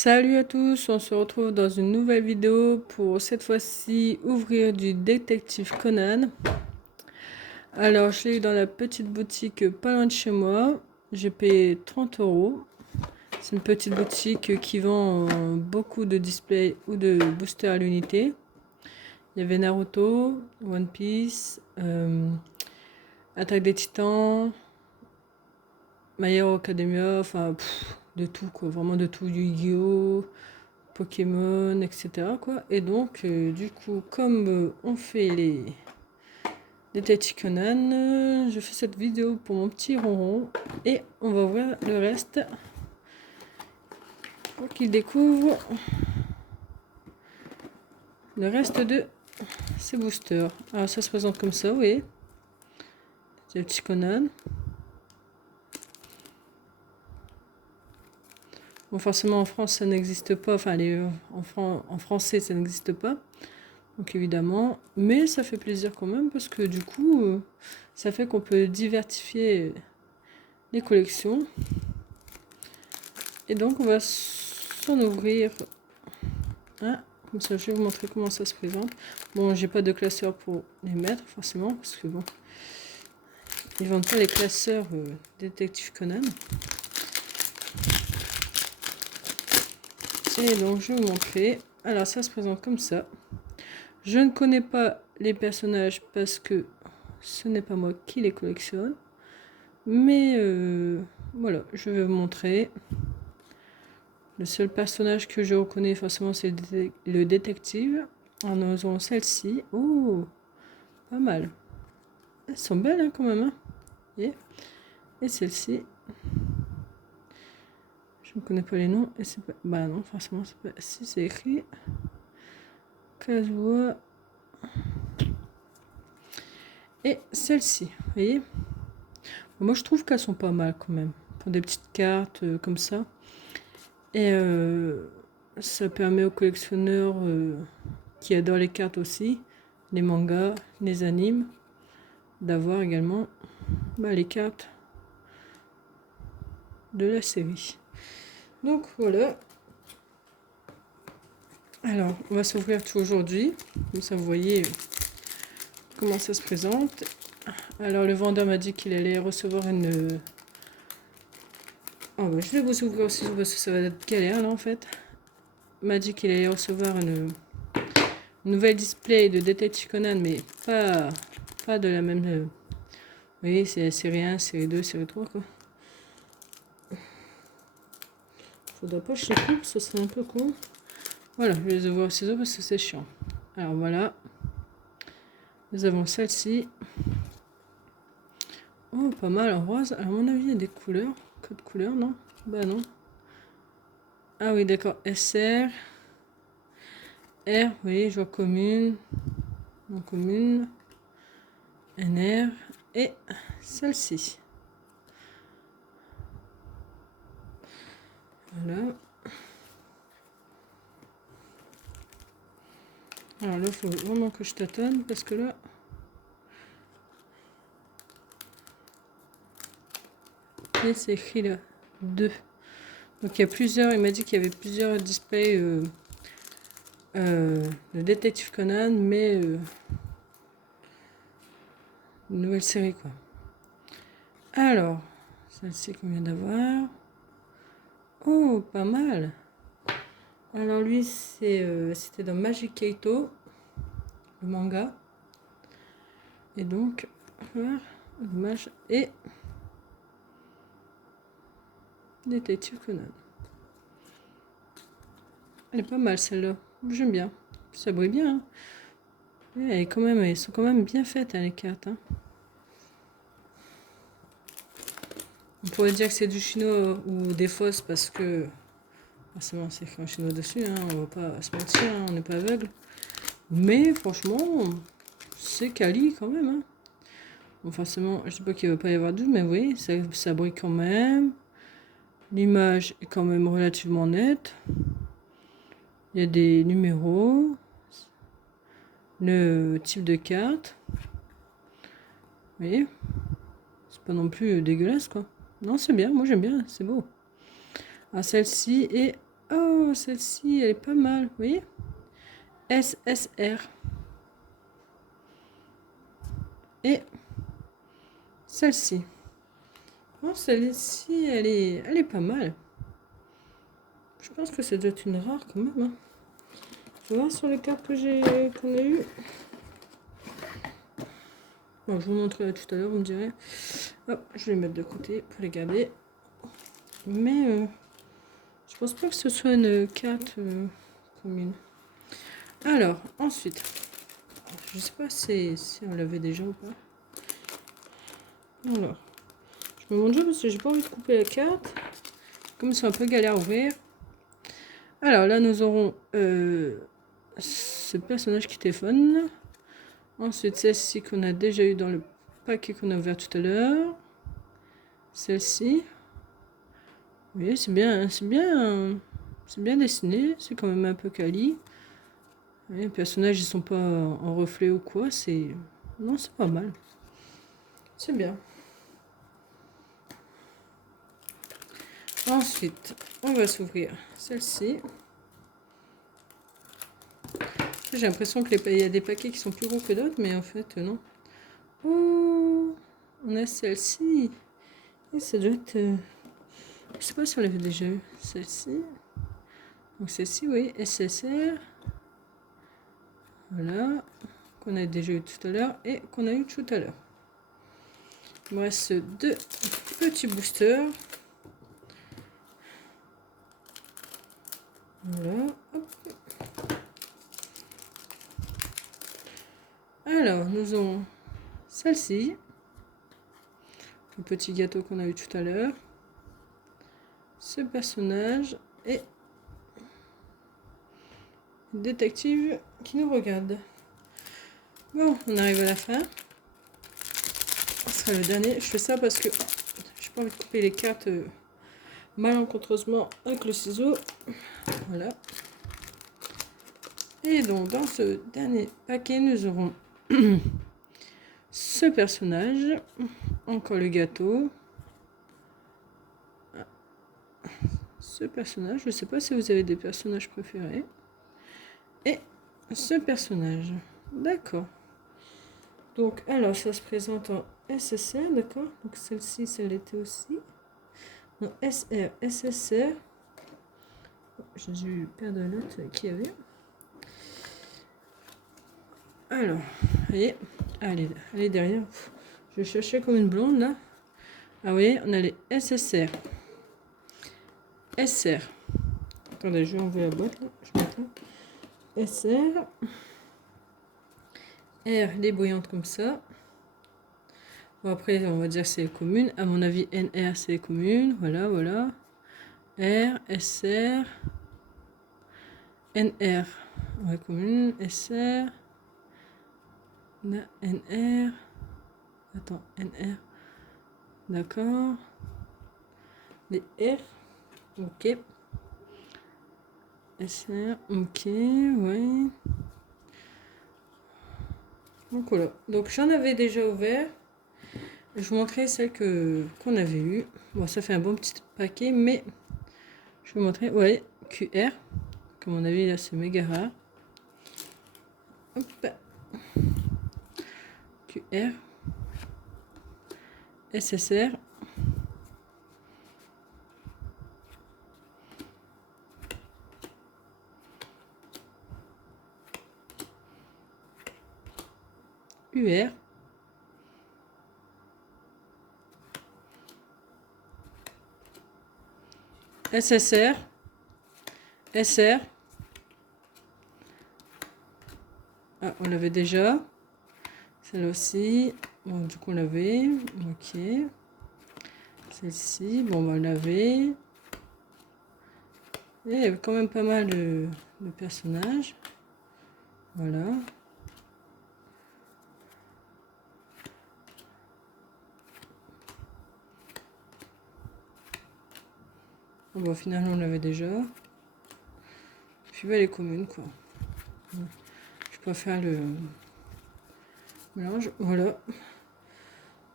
Salut à tous, on se retrouve dans une nouvelle vidéo pour cette fois-ci ouvrir du détective Conan. Alors je l'ai eu dans la petite boutique pas loin de chez moi, j'ai payé 30 euros. C'est une petite boutique qui vend beaucoup de displays ou de boosters à l'unité. Il y avait Naruto, One Piece, Attaque des Titans, My Hero Academia, enfin de tout quoi, vraiment de tout, Yu-Gi-Oh! Pokémon, etc. quoi. Et donc, du coup, comme on fait les détectives Conan, je fais cette vidéo pour mon petit ronron et on va voir le reste pour qu'il découvre le reste de ses boosters. Alors, ça se présente comme ça, oui. C'est le petit Conan. Bon, forcément, en France, ça n'existe pas. Enfin, en français, ça n'existe pas. Donc évidemment, mais ça fait plaisir quand même parce que du coup, ça fait qu'on peut diversifier les collections. Et donc on va s'en ouvrir un. Comme ça, je vais vous montrer comment ça se présente. Bon, j'ai pas de classeur pour les mettre forcément parce que bon, ils vendent pas les classeurs Détective Conan. Et donc je vais vous montrer. Alors ça se présente comme ça. Je ne connais pas les personnages parce que ce n'est pas moi qui les collectionne. Mais voilà, je vais vous montrer. Le seul personnage que je reconnais forcément, c'est le détective. En osant celle-ci. Oh, pas mal. Elles sont belles hein, quand même. Hein. Et celle-ci. Je ne connais pas les noms. Et c'est pas... Bah non, forcément, c'est pas... Si, c'est écrit. Kazuha. Et celle-ci. Vous voyez. Moi, je trouve qu'elles sont pas mal quand même. Pour des petites cartes comme ça. Et ça permet aux collectionneurs qui adorent les cartes aussi, les mangas, les animes, d'avoir également les cartes de la série. Donc voilà. Alors, on va s'ouvrir tout aujourd'hui. Comme ça, vous voyez comment ça se présente. Alors, le vendeur m'a dit qu'il allait recevoir une... Oh, bah, je vais vous ouvrir aussi parce que ça va être galère là en fait. Il m'a dit qu'il allait recevoir une nouvelle display de Detective Conan, mais pas de la même... Vous voyez, c'est la série 1, série 2, série 3 quoi. Faudrait pas que je les coupe, ce serait un peu con. Voilà, je vais les ouvrir au ciseau parce que c'est chiant. Alors voilà. Nous avons celle-ci. Oh, pas mal en rose. À mon avis, il y a des couleurs. Code couleur, non? Bah non. Ah oui, d'accord. SR. R, vous voyez, joie commune. Non commune. NR. Et celle-ci. Voilà. Alors là, il faut vraiment que je tâtonne parce que là... Et c'est écrit là. 2. Donc il y a plusieurs... Il m'a dit qu'il y avait plusieurs displays de Détective Conan, mais... une nouvelle série quoi. Alors, celle-ci qu'on vient d'avoir. Oh, pas mal. Alors lui, c'était dans Magic Kaito, le manga. Et donc, voilà, dommage. Et Détective Conan. Elle est pas mal celle-là. J'aime bien. Ça brille bien. Hein. Elles sont quand même bien faites hein, les cartes. Hein. On pourrait dire que c'est du chinois ou des fausses parce que forcément c'est écrit en chinois dessus. Hein. On va pas se mentir, hein, on n'est pas aveugle. Mais franchement, c'est quali quand même. Hein. Bon, forcément, je ne dis pas qu'il ne va pas y avoir de doute, mais oui, ça brille quand même. L'image est quand même relativement nette. Il y a des numéros. Le type de carte. Vous voyez? C'est pas non plus dégueulasse, quoi. Non, c'est bien. Moi, j'aime bien. C'est beau. Alors, celle-ci est Oh, celle-ci, elle est pas mal, vous voyez? SSR. Et celle-ci. Oh, celle-ci, elle est pas mal. Je pense que ça doit être une rare quand même. Hein. Je vais voir sur les cartes qu'on a eues. Bon, je vous montrerai tout à l'heure, vous me direz. Hop, je vais les mettre de côté pour les garder. Mais je pense pas que ce soit une carte commune. Alors, ensuite, je sais pas si on l'avait déjà ou pas. Alors, je me montre juste parce que j'ai pas envie de couper la carte. Comme c'est un peu galère à ouvrir. Alors là, nous aurons ce personnage qui téléphone. Ensuite, celle-ci qu'on a déjà eu dans le paquet qu'on a ouvert tout à l'heure. Celle-ci. Oui, c'est bien dessiné. C'est quand même un peu quali. Les personnages, ils sont pas en reflet ou quoi. Non, c'est pas mal. C'est bien. Ensuite, on va s'ouvrir celle-ci. J'ai l'impression qu'il y a des paquets qui sont plus gros que d'autres, mais en fait, non. Oh, on a celle-ci. Et ça doit être... je sais pas si on l'avait déjà eu. Celle-ci. Donc celle-ci, oui, SSR. Voilà. Qu'on a déjà eu tout à l'heure et qu'on a eu tout à l'heure. Il me reste 2 petits boosters. Voilà. Hop. Alors, nous avons celle-ci. Le petit gâteau qu'on a eu tout à l'heure. Ce personnage et détective qui nous regarde. Bon, on arrive à la fin. Ce sera le dernier. Je fais ça parce que j'ai pas envie de couper les cartes malencontreusement avec le ciseau. Voilà. Et donc, dans ce dernier paquet, nous aurons ce personnage. Encore le gâteau. Ce personnage. Je ne sais pas si vous avez des personnages préférés. Et ce personnage. D'accord. Donc, alors, ça se présente en SSR, d'accord? Donc, celle-ci, celle était aussi. Non, SR, SSR. J'ai dû perdre l'autre qu'il y avait. Alors, vous voyez, allez derrière. Je cherchais comme une blonde, là. Ah oui, on a les SSR. SR. Attendez, je vais enlever la boîte, là. Je mets ça. SR. R, les brillantes comme ça. Bon, après, on va dire que c'est les communes. À mon avis, NR, c'est les communes. Voilà, voilà. R, SR. NR. Ouais, commune. SR. NR. Attends, NR. D'accord. Les R. Ok. SR. Ok, ouais. Donc voilà. Donc j'en avais déjà ouvert. Je vous montrer celle qu'on avait eue. Bon, ça fait un bon petit paquet, mais je vais vous montrer. Ouais, QR. Comme on a vu là, c'est méga rare. Hop. QR. SSR. UR. SSR. SR. Ah, on l'avait déjà. Celle aussi. Bon, du coup, on l'avait. Ok. Celle-ci. Bon, on l'avait. Et il y avait quand même pas mal de personnages. Voilà. Bon, finalement, on l'avait déjà. Puis, bah, les communes, quoi. Je peux faire le mélange. Voilà.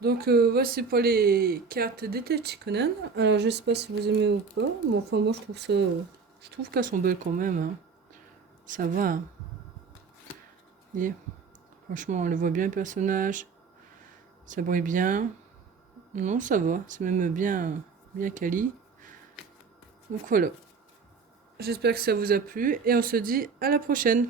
Donc, voici pour les cartes Detective Conan. Alors, je sais pas si vous aimez ou pas. Bon, enfin, moi, je trouve ça Je trouve qu'elles sont belles quand même. Hein. Ça va. Hein. Et, franchement, on le voit bien le personnage. Ça brille bien. Non, ça va. C'est même bien quali. Donc voilà. J'espère que ça vous a plu et on se dit à la prochaine.